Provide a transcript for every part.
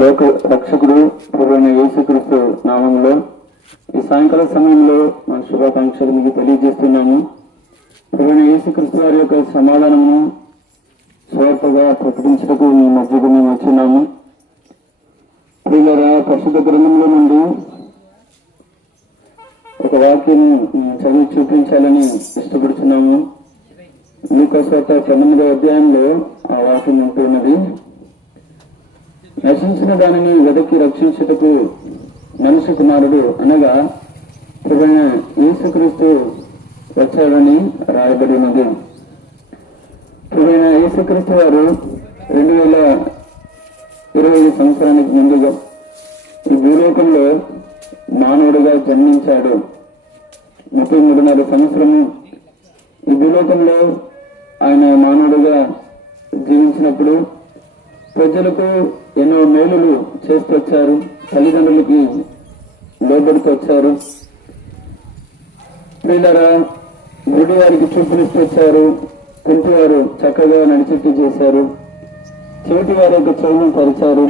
లోక రక్షకుడు ప్రభువైన యేసుక్రీస్తు నామంలో ఈ సాయంకాల సమయంలో మన శుభాకాంక్షలు మీకు తెలియజేస్తున్నాము. ప్రభువైన యేసుక్రీస్తు వారి యొక్క సమాధానమును స్వార్థగా ప్రకటించటకు మీ మధ్యకు మేము వచ్చినాము. ప్రియులారా, పరిశుద్ధ గ్రంథంలో నుండి ఒక వాక్యం చదివి చూపించాలని ఇష్టపడుతున్నాము. లూకా సువార్త 8వ అధ్యాయంలో ఆ వాక్యం ఉంటున్నది. నశించిన దానిని వెదకి రక్షించుటకు మనుష్య కుమారుడు అనగా ప్రభువైన యేసుక్రీస్తు వచ్చాడని రాయబడి ఉన్నది. ప్రభువైన యేసుక్రీస్తు వారు 2025 సంవత్సరానికి ముందుగా ఈ భూలోకంలో మానవుడిగా జన్మించాడు. 33.5 సంవత్సరము ఈ భూలోకంలో ఆయన మానవుడిగా జీవించినప్పుడు ప్రజలకు ఎన్నో మేలులు చేస్తూ వచ్చారు. తల్లిదండ్రులకి లోబడుతూ వచ్చారు. ప్రియులారా, గుడి వారికి చూపునిస్తూ వచ్చారు. కుంటి వారు చక్కగా నడిచెట్టు చేశారు. చెవిటి వారి యొక్క చెవులను పరిచారు.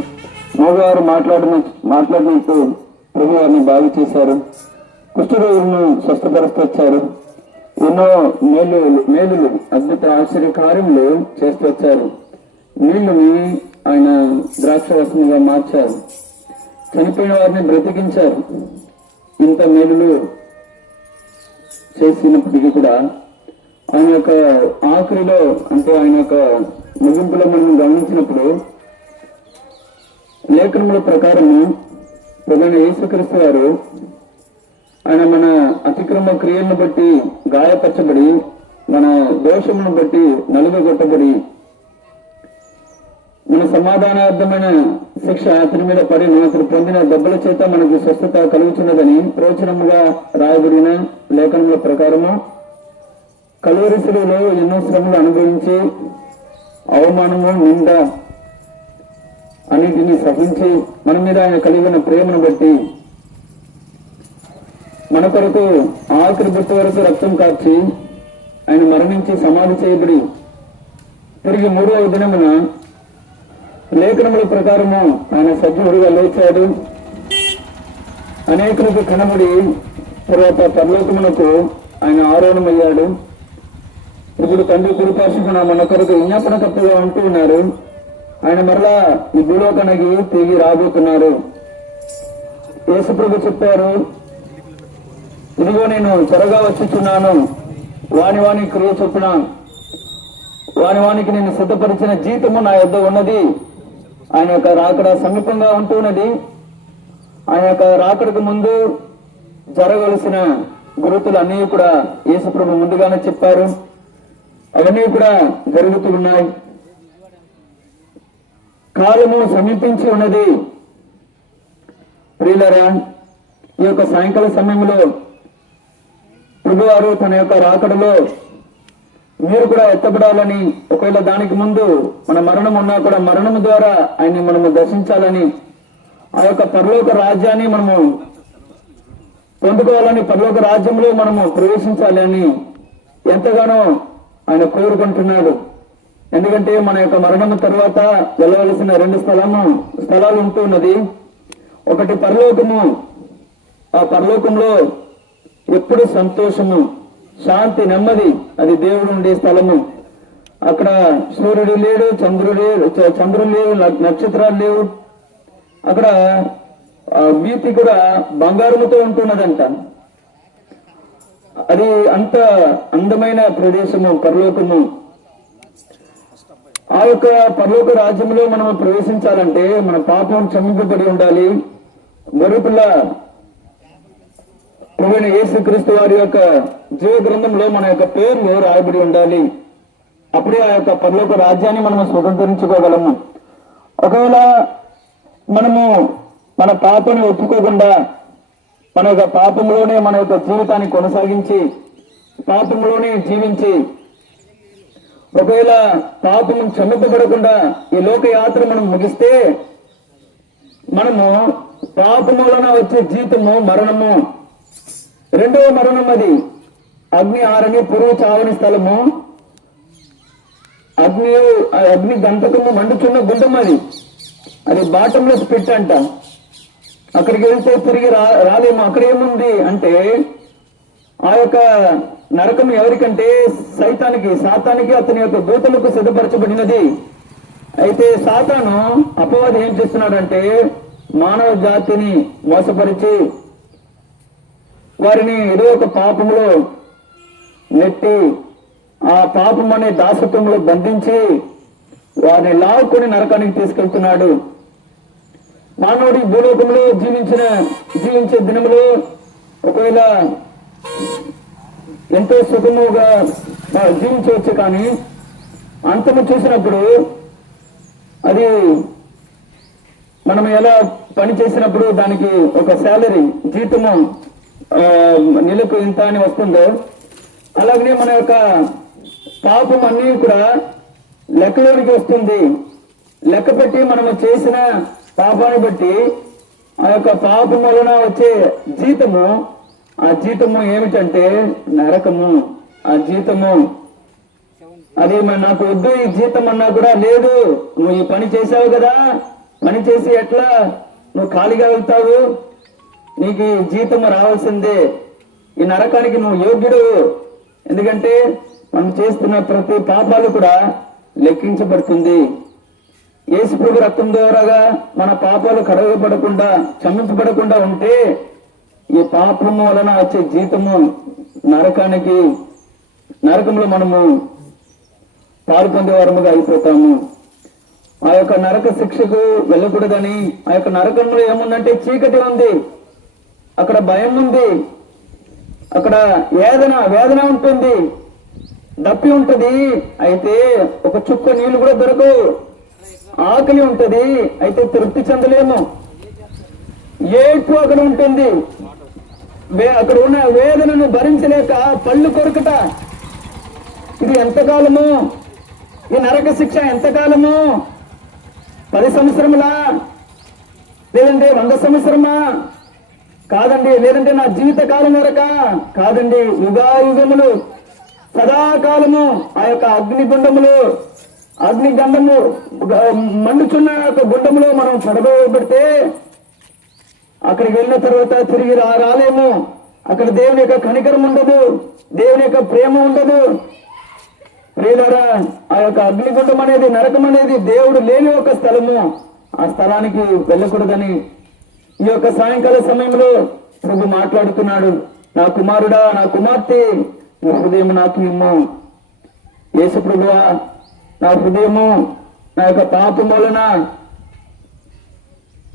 మగవారు మాట్లాడినట్టు ప్రభు వారిని బాగు చేశారు. కుష్ఠరోగులను స్వస్థపరుస్తూ వచ్చారు. ఎన్నో మేలులు అద్భుత ఆశ్చర్య కార్యములు చేస్తూ వచ్చారు. నీళ్లుని ఆయన ద్రాక్షరసముగా మార్చారు. చనిపోయిన వారిని బ్రతికించారు. ఇంత మేలులు చేసినప్పటికీ కూడా ఆయన యొక్క ఆఖరిలో, అంటే ఆయన యొక్క ముగింపులో మనం గమనించినప్పుడు లేఖనముల ప్రకారము ప్రభువైన యేసుక్రీస్తు వారు ఆయన మన అతిక్రమ క్రియలను బట్టి గాయపరచబడి, మన దోషములను బట్టి నలుగగొట్టబడి, మన సమాధానార్థమైన శిక్ష అతని మీద పడి అతను పొందిన దెబ్బల చేత మనకు స్వస్థత కలుగుతున్నదని ప్రవచనముగా రాయబడిన లేఖనముల ప్రకారము కలువరి శిలువలో ఎన్నో శ్రమలు అనుభవించి అవమానము, నింద అన్నిటినీ సహించి మన మీద ఆయన కలిగిన ప్రేమను బట్టి మన కొరకు ఆఖరి బొట్టు వరకు రక్తం కార్చి ఆయన మరణించి సమాధి చేయబడి తిరిగి 3వ దినమున లేఖనముల ప్రకారము ఆయన సజీవుడిగా లేచాడు. అనేకులకు కనబడి తర్వాత పరలోకమునకు ఆయన ఆరోహణమయ్యాడు. ఇప్పుడు తండ్రి కుడిపార్శ్వమున మన కొరకు విజ్ఞాపనకర్తగా ఉంటూ ఉన్నారు. ఆయన మరలా ఈ భూలోకానికి తిరిగి రాబోతున్నారు. యేసుప్రభు చెప్పారు, ఇదిగో నేను త్వరగా వచ్చుచున్నాను, వాని క్రియ చొప్పున వానికి నేను సిద్ధపరిచిన జీతము నా యొద్ద ఉన్నది. ఆయన యొక్క రాకడ సమీపంగా ఉంటున్నది. ఆయన యొక్క రాకడకు ముందు జరగవలసిన గురుతులు అన్నీ కూడా యేసుప్రభు ముందుగానే చెప్పారు. అవన్నీ కూడా జరుగుతూ ఉన్నాయి. కాలము సమీపించి ఉన్నది. ప్రియులారా, ఈ యొక్క సాయంకాల సమయంలో ప్రభువారు తన యొక్క రాకడలో మీరు కూడా ఎత్తబడాలని, ఒకవేళ దానికి ముందు మన మరణం ఉన్నా కూడా మరణము ద్వారా ఆయన్ని మనము దర్శించాలని, ఆ యొక్క పరలోక రాజ్యాన్ని మనము పొందుకోవాలని, పరలోక రాజ్యంలో మనము ప్రవేశించాలి అని ఎంతగానో ఆయన కోరుకుంటున్నాడు. ఎందుకంటే మన యొక్క మరణం తర్వాత వెళ్ళవలసిన 2 స్థలాలు ఉంటూ ఉన్నది. ఒకటి పరలోకము. ఆ పరలోకంలో ఎప్పుడు సంతోషము, శాంతి, నెమ్మది. అది దేవుడు ఉండే స్థలము. అక్కడ సూర్యుడు లేడు, చంద్రుడు లేవు, నక్షత్రాలు లేవు. అక్కడ వీతి కూడా బంగారముతో ఉంటున్నదంట. అది అంత అందమైన ప్రదేశము పరలోకము. ఆ యొక్క పరలోక రాజ్యంలో మనం ప్రవేశించాలంటే మన పాపం క్షమింపబడి ఉండాలి. గొర్రెపిల్ల ప్రభువైన యేసుక్రీస్తు వారి యొక్క జీవ గ్రంథంలో మన యొక్క పేర్లు రాయబడి ఉండాలి. అప్పుడే ఆ యొక్క పరలోక రాజ్యాన్ని మనము స్వతంత్రించుకోగలము. ఒకవేళ మనము మన పాపని ఒప్పుకోకుండా మన యొక్క పాపంలోనే మన యొక్క జీవితాన్ని కొనసాగించి పాపంలోనే జీవించి ఒకవేళ పాపం క్షమింపబడకుండా ఈ లోక యాత్ర మనం ముగిస్తే మనము పాపం వలన వచ్చే జీతము మరణము. 2వ మరణం అది అగ్ని ఆరని పురుగు చావని స్థలము. అగ్ని గంతకము మండుచున్న గుండం అది. అది బాటంలెస్ పిట్ అంట. అక్కడికి వెళ్తే తిరిగి రాలేము. అక్కడ ఏముంది అంటే ఆ యొక్క నరకం ఎవరికంటే సాతానికి అతని యొక్క దూతలకు సిద్ధపరచబడినది. అయితే సాతాను అపవాది ఏం చేస్తున్నాడంటే మానవ జాతిని మోసపరిచి వారిని ఏదో ఒక పాపంలో నెట్టి ఆ పాపం అనే దాసత్వంలో బంధించి వారిని లాక్కుని నరకానికి తీసుకెళ్తున్నాడు. మానవుడి భూలోకంలో జీవించే దినములో ఒకవేళ ఎంతో సుఖముగా జీవించవచ్చు, కానీ అంతము చూసినప్పుడు అది మనం ఎలా పని చేసినప్పుడు దానికి ఒక శాలరీ, జీతము నెలకు ఇంత అని వస్తుందో అలాగనే మన యొక్క పాపం అన్నీ కూడా లెక్కలోనికి వస్తుంది. లెక్క పెట్టి మనము చేసిన పాపాన్ని బట్టి ఆ యొక్క పాపం వలన వచ్చే జీతము, ఆ జీతము ఏమిటంటే నరకము. ఆ జీతము అది నాకు వద్దు ఈ జీతం అన్నా కూడా, లేదు నువ్వు ఈ పని చేసావు కదా, పని చేసి ఎట్లా నువ్వు ఖాళీగా వెళ్తావు, నీకు ఈ జీతం రావాల్సిందే, ఈ నరకానికి నువ్వు యోగ్యుడు. ఎందుకంటే మనం చేస్తున్న ప్రతి పాపాలు కూడా లెక్కించబడుతుంది. యేసు ప్రభు రక్తం ద్వారాగా మన పాపాలు కడగబడకుండా క్షమించబడకుండా ఉంటే ఈ పాపము వలన వచ్చే జీతము నరకంలో మనము పాలు పొందేవారముగా అయిపోతాము. ఆ యొక్క నరక శిక్షకు వెళ్ళకూడదని, ఆ యొక్క నరకంలో ఏముందంటే చీకటి ఉంది, అక్కడ భయం ఉంది, అక్కడ వేదన ఉంటుంది, దప్పి ఉంటది, అయితే ఒక చుక్క నీళ్లు కూడా దొరకవు, ఆకలి ఉంటది, అయితే తృప్తి చెందలేము, ఏడ్పు అక్కడ ఉంటుంది, అక్కడ ఉన్న వేదనను భరించలేక పళ్ళు కొరకట. ఇది ఎంతకాలము? ఈ నరక శిక్ష ఎంతకాలము? 10 సంవత్సరములా, లేదంటే 100 సంవత్సరమా? కాదండి. లేదంటే నా జీవిత కాలం వరక? కాదండి. యుగాయుగములు, సదాకాలము ఆ యొక్క అగ్నిగంధము మండుచున్న యొక్క గుండములో మనం పడబెడితే అక్కడికి వెళ్ళిన తర్వాత తిరిగి రాలేము. అక్కడ దేవుని యొక్క కనికరం ఉండదు, దేవుని యొక్క ప్రేమ ఉండదు. ప్రియులారా, ఆ యొక్క అగ్నిగుండం అనేది, నరకం అనేది దేవుడు లేని ఒక స్థలము. ఆ స్థలానికి వెళ్ళకూడదని ఈ యొక్క సాయంకాల సమయంలో ప్రభు మాట్లాడుతున్నాడు. నా కుమారుడా, నా కుమార్తె, నీ హృదయం నాకు ఇమ్ము. యేసు ప్రభువా, నా హృదయము నా యొక్క పాపం వలన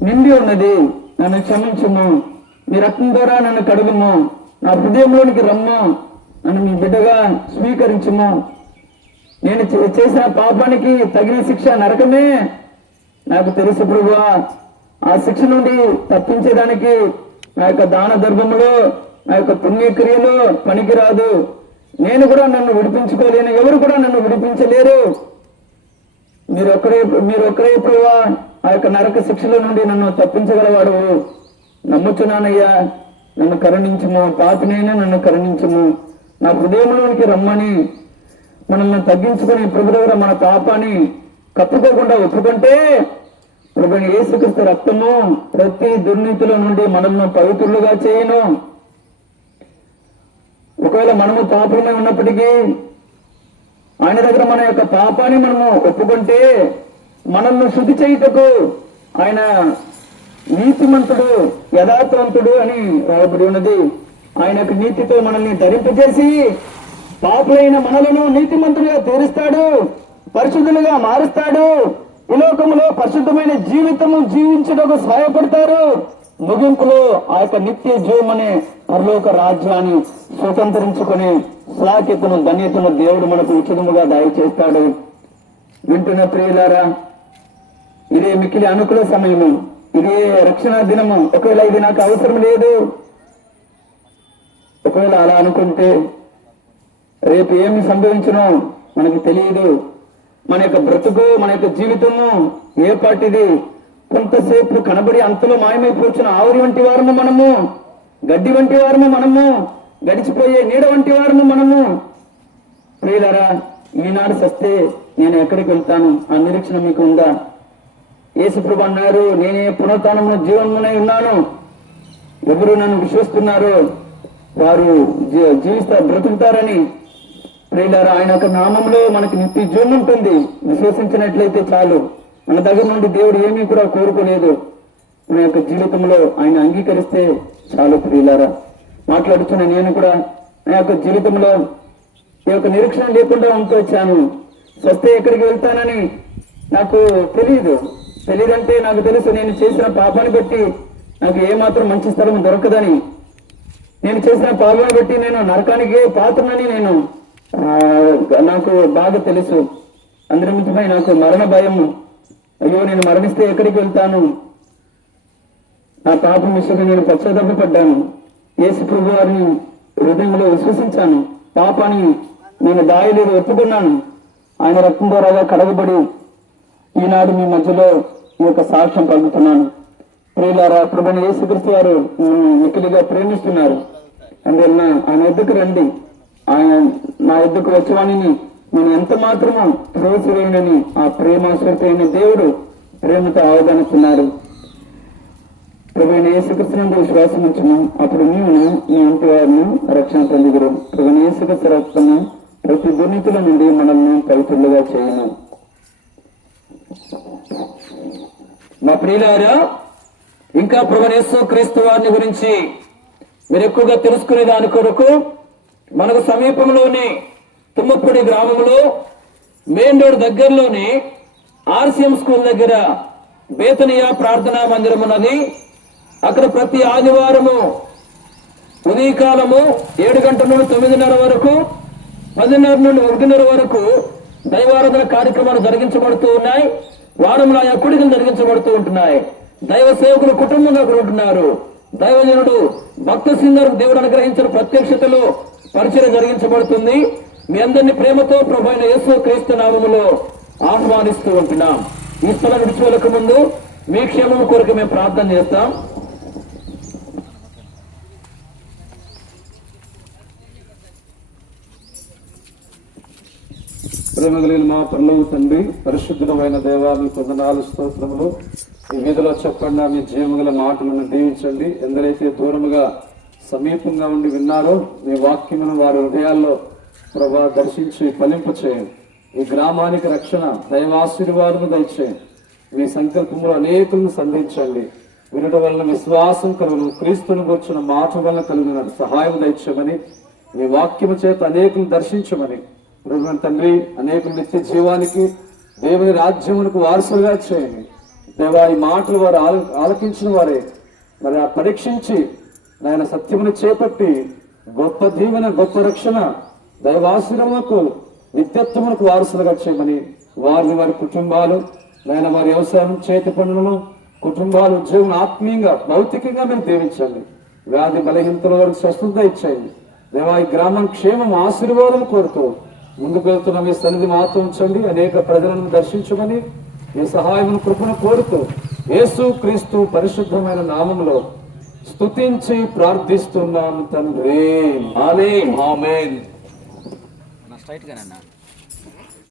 నిండి ఉన్నది, నన్ను క్షమించుము, మీ రక్తం ద్వారా నన్ను కడుగుము, నా హృదయంలోనికి రమ్ము, నన్ను మీ బిడ్డగా స్వీకరించుము. నేను చేసిన పాపానికి తగిన శిక్ష నరకమే, నాకు తెలుసు ప్రభువా. ఆ శిక్ష నుండి తప్పించేదానికి నా యొక్క దాన ధర్మములో, నా యొక్క పుణ్యక్రియలు పనికిరాదు. నేను కూడా నన్ను విడిపించుకోలేను, ఎవరు కూడా నన్ను విడిపించలేరు. మీరు ఒక్కరే ప్రభువా ఆ యొక్క నరక శిక్షల నుండి నన్ను తప్పించగలవాడు. నమ్ముచున్నానయ్యా, నన్ను కరుణించుము, పాపినైనా నన్ను కరుణించుము, నా హృదయంలోనికి రమ్మని మనల్ని తగ్గించుకుని ప్రభు దగ్గర మన పాపాన్ని కప్పుకోకుండా ఒప్పుకుంటే ప్రభు యేసుక్రీస్తు రక్తము ప్రతి దుర్నీతిలో నుండి మనల్ని పవిత్రులుగా చేయను. ఒకవేళ మనము పాపమే ఉన్నప్పటికీ ఆయన దగ్గర మన యొక్క పాపాన్ని మనము ఒప్పుకుంటే మనల్ని శుద్ధి చేయుటకు ఆయన నీతిమంతుడు, యథార్థవంతుడు అని రాయబడి ఉన్నది. ఆయన యొక్క నీతితో మనల్ని ధరింపజేసి పాపులైన మనలను నీతిమంతులుగా తీరుస్తాడు, పరిశుద్ధులుగా మారుస్తాడు. ఈ లోకములో పరిశుద్ధమైన జీవితము జీవించడానికి సహాయపడతారు. ముగింపులో ఆ యొక్క నిత్య జీవం అనే పరలోక రాజ్యాన్ని స్వతంత్రించుకుని శ్లాఘ్యతను, ధన్యతను దేవుడు మనకు ఉచితముగా దయచేస్తాడు. వింటున్న ప్రియులారా, ఇదే మిక్కిలి అనుకూల సమయము, ఇదే రక్షణ దినము. ఒకవేళ ఇది నాకు అవసరం లేదు, ఒకవేళ అలా అనుకుంటే రేపు ఏమి సంభవించునో మనకు తెలియదు. మన యొక్క బ్రతుకు, మన యొక్క జీవితము ఏ పాటిది? కొంతసేపు కనబడి అంతలో మాయమైపోవచ్చిన ఆవురి వంటి వారము మనము, గడ్డి వంటి వారము మనము, గడిచిపోయే నీడ వంటి వారము మనము. ప్రియులారా, ఈనాడు సస్తే నేను ఎక్కడికి వెళ్తాను? ఆ నిరీక్షణ మీకు ఉందా? యేసుప్రభు అన్నారు, నేనే పునరుత్థానమును జీవమునై ఉన్నాను, ఎవరు నన్ను విశ్వసిస్తున్నారో వారు జీవిస్తారు, బ్రతుకుతారని. ప్రియులారా, ఆయన యొక్క నామంలో మనకి నిత్య జీవం ఉంటుంది. విశ్వసించినట్లయితే చాలు. మన దగ్గర నుండి దేవుడు ఏమీ కూడా కోరుకోలేదు. మన యొక్క జీవితంలో ఆయన అంగీకరిస్తే చాలు. ప్రియులారా, మాట్లాడుతున్న నేను కూడా నా యొక్క జీవితంలో ఈ యొక్క నిరీక్షణ లేకుండా ఉంటూ వచ్చాను. స్వస్థ ఎక్కడికి వెళ్తానని నాకు తెలియదంటే నాకు తెలుసు, నేను చేసిన పాపాన్ని బట్టి నాకు ఏమాత్రం మంచి స్థలం దొరకదని, నేను చేసిన పాపాన్ని బట్టి నేను నరకానికి పాత్రనని నాకు బాగా తెలుసు. అందరిపై నాకు మరణ భయం. అయ్యో, నేను మరణిస్తే ఎక్కడికి వెళ్తాను? నా పాపం విషయంలో నేను పశ్చాత్తాపడ్డాను. యేసు ప్రభు వారిని హృదయంలో విశ్వసించాను. పాపాన్ని నేను దాయలేదు, ఒప్పుకున్నాను. ఆయన రక్తం ద్వారా కడగబడి ఈనాడు మీ మధ్యలో ఈ యొక్క సాక్ష్యం పలుకుతున్నాను. ప్రియులారా, ప్రభువైన యేసుక్రీస్తు వారు మిక్కిలిగా ప్రేమిస్తున్నారు. అందువలన ఆయన ఎద్దుకు రండి. ఆయన నా ఎద్దుకు వచ్చేవాణిని నేను ఎంత మాత్రమూ త్రోసివేయనని ఆ ప్రేమాస్వరూపైన దేవుడు ప్రేమతో ఆవాదనిస్తున్నారు. ప్రభువైన యేసుక్రీస్తునందు విశ్వాసం ఉంచును, అప్పుడు నీవును నీ ఇంటి వారిని రక్షణ పొందుదురు. ప్రభువైన యేసుక్రీస్తు రక్తము ప్రతి దుర్నీతుల నుండి మనల్ని పవిత్రులుగా చేయను. మా ప్రియులారా, ఇంకా ప్రభువైన యేసుక్రీస్తు వారిని గురించి మీరు ఎక్కువగా తెలుసుకునే దాని కొరకు మనకు సమీపంలోని తుమ్మపూడి గ్రామంలో మెయిన్ రోడ్ దగ్గరలోని ఆర్సిఎం స్కూల్ దగ్గర బేతనియా ప్రార్థనా మందిరం ఉన్నది. అక్కడ ప్రతి ఆదివారము ఉదయకాలము 7 గంటల నుండి 9:30 వరకు, 10:30 నుండి 1:30 వరకు దైవారాధన కార్యక్రమాలు జరిగించబడుతూ ఉన్నాయి. వారంలో ఆయా కూడికలు జరిగించబడుతూ ఉంటున్నాయి. దైవ సేవకులు కుటుంబంగా అక్కడ ఉంటున్నారు. దైవజనుడు భక్త సింగర్ దేవుడు అనుగ్రహించిన ప్రత్యక్షతలో పరిచయం జరిగించబడుతుంది. మీ అందరినీ ప్రేమతో ప్రభువైన యేసుక్రీస్తు నామములో ఆహ్వానిస్తూ ఉంటున్నాం. ఈ స్థలం విడిచిపోక ముందు మీ క్షేమం కొరకు మేము ప్రార్థన చేస్తాం. ప్రేమ కలిగిన మా పరలోక తండ్రి, పరిశుద్ధమైన దేవాన్ని కొందనాలు స్తోత్రములు. ఈ వీధిలో చెప్పండి, మీ జీవముగల మాటలను దీవించండి. ఎందరైతే దూరముగా సమీపంగా ఉండి విన్నారో మీ వాక్యమును వారి హృదయాల్లో ప్రభా దర్శించి ఫలింప చేయండి. ఈ గ్రామానికి రక్షణ దైవాశీర్వాదము దయచేయండి. మీ సంకల్పంలో అనేకులను సంధించండి. వినడం వలన విశ్వాసం కలుగును, క్రీస్తుని కూర్చున్న మాట వలన కలిగిన సహాయం దయచేయమని, మీ వాక్యము చేత అనేకులను దర్శించమని ప్రభువైన తండ్రి, అనేకులు నిత్య జీవానికి దేవుని రాజ్యమునకు వారసులుగా చేయండి. దేవా, ఈ మాటలు వారు ఆలకించిన వారే మరి ఆ పరీక్షించి నాయన సత్యమును చేపట్టి గొప్ప దీవెన, గొప్ప రక్షణ, దైవాశ్రమకు నిత్యత్వమునకు వారసులుగా చేయమని, వారిని వారి కుటుంబాలు నాయన వారి వ్యవసాయం చేతి పనులను కుటుంబాలు ఉద్యోగం ఆత్మీయంగా భౌతికంగా మీరు దీవించండి. వ్యాధి బలహీనతల వరకు స్వస్థత ఇచ్చేయండి. దేవా, ఈ గ్రామం క్షేమం ఆశీర్వాదం కోరుతూ ముందుకు వెళ్తున్న మీ సన్నిధి మాతో ఉంచండి. అనేక ప్రజలను దర్శించమని మీ సహాయమును కృపను కోరుతూ యేసుక్రీస్తు పరిశుద్ధమైన నామములో స్తుతించి ప్రార్థిస్తున్నాము తండ్రి. ఆమేన్. స్ట్రైట్ గానే